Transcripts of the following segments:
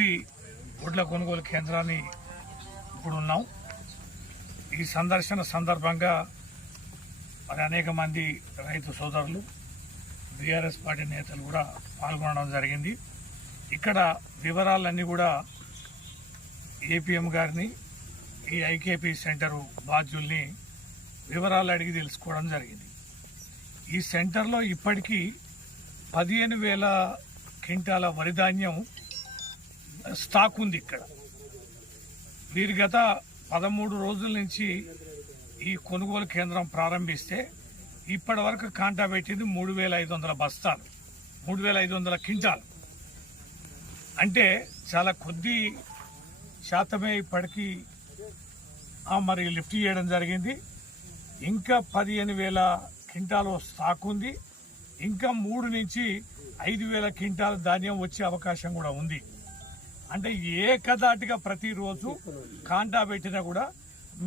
IKP వడ్ల కొనుగోలు కేంద్రాన్ని ఇప్పుడు ఉన్నాం. ఈ సందర్శన సందర్భంగా మరి అనేక మంది రైతు సోదరులు, బీఆర్ఎస్ పార్టీ నేతలు కూడా పాల్గొనడం జరిగింది. ఇక్కడ వివరాలన్నీ కూడా ఏపీఎం గారిని, ఈ ఐకేపీ సెంటరు బాధ్యుల్ని వివరాలు అడిగి తెలుసుకోవడం జరిగింది. ఈ సెంటర్లో ఇప్పటికీ 15,000 క్వింటాల వరి ధాన్యం స్టాక్ ఉంది. ఇక్కడ వీరి గత 13 రోజుల నుంచి ఈ కొనుగోలు కేంద్రం ప్రారంభిస్తే ఇప్పటి వరకు కాంటా పెట్టింది 3,500 బస్తాలు, 3,500 క్వింటాలు. అంటే చాలా కొద్ది శాతమే ఇప్పటికీ మరి లిఫ్ట్ చేయడం జరిగింది. ఇంకా 15,000 క్వింటాలు స్టాక్ ఉంది. ఇంకా 3 నుంచి 5,000 క్వింటాల ధాన్యం వచ్చే అవకాశం కూడా ఉంది. అంటే ఏకదాటిగా ప్రతిరోజు కాంటా పెట్టినా కూడా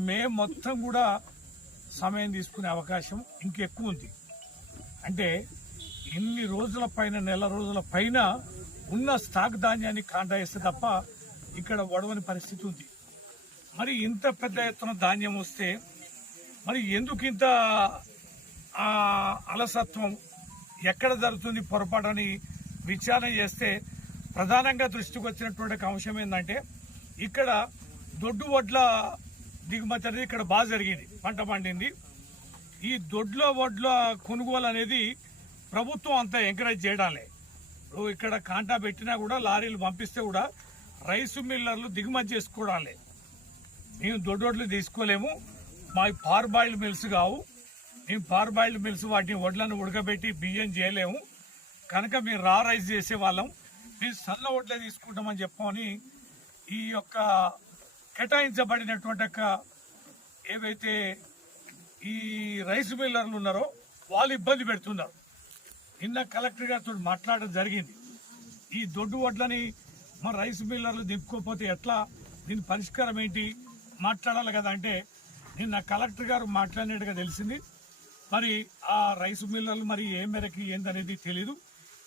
మేము మొత్తం కూడా సమయం తీసుకునే అవకాశం ఇంకెక్కువ ఉంది. అంటే ఇన్ని రోజుల పైన, నెల రోజుల పైన ఉన్న స్టాక్ ధాన్యాన్ని కాంటా వేస్తే తప్ప ఇక్కడ వడవని పరిస్థితి ఉంది. మరి ఇంత పెద్ద ఎత్తున ధాన్యం వస్తే మరి ఎందుకు ఇంత అలసత్వం, ఎక్కడ జరుగుతుంది పొరపాటని విచారణ చేస్తే ప్రధానంగా దృష్టికి వచ్చినటువంటి అంశం ఏంటంటే ఇక్కడ దొడ్డు వడ్ల దిగుమతి అనేది ఇక్కడ బాగా జరిగింది, పంట పండింది. ఈ దొడ్ల వడ్ల కొనుగోలు అనేది ప్రభుత్వం అంతా ఎంకరేజ్ చేయడాలే. ఇక్కడ కాంటా పెట్టినా కూడా లారీలు పంపిస్తే కూడా రైసు మిల్లర్లు దిగుమతి చేసుకోవడాలే. మేము దొడ్డొడ్లు తీసుకోలేము, మా పార్బాయిల్డ్ మిల్స్ కావు, మేము పార్బాయిల్డ్ మిల్స్ వాటిని వడ్లను ఉడకబెట్టి బియ్యం చేయలేము, కనుక మేము రా రైస్ చేసే వాళ్ళం, మేము సన్న వడ్లే తీసుకుంటామని చెప్పమని ఈ యొక్క కేటాయించబడినటువంటి ఏవైతే ఈ రైస్ మిల్లర్లు ఉన్నారో వాళ్ళు ఇబ్బంది పెడుతున్నారు. నిన్న కలెక్టర్ గారితో మాట్లాడడం జరిగింది. ఈ దొడ్డు వడ్లని మన రైస్ మిల్లర్లు దింపుకోకపోతే ఎట్లా, దీని పరిష్కారం ఏంటి మాట్లాడాలి కదా అంటే నిన్న కలెక్టర్ గారు మాట్లాడినట్టుగా తెలిసింది. మరి ఆ రైస్ మిల్లర్లు మరి ఏ మేరకి ఏందనేది తెలీదు.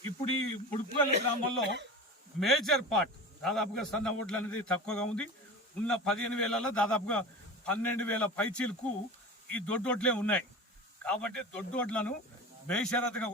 ఇప్పుడు ఈ ముడుపుగల్లి గ్రామంలో మేజర్ పార్ట్ దాదాపుగా సన్న ఓట్లు అనేది తక్కువగా ఉంది. ఉన్న 15,000లో దాదాపుగా 12,000 పైచీలకు ఈ దొడ్డోట్లే ఉన్నాయి. కాబట్టి దొడ్డోట్లను బేషరతుగా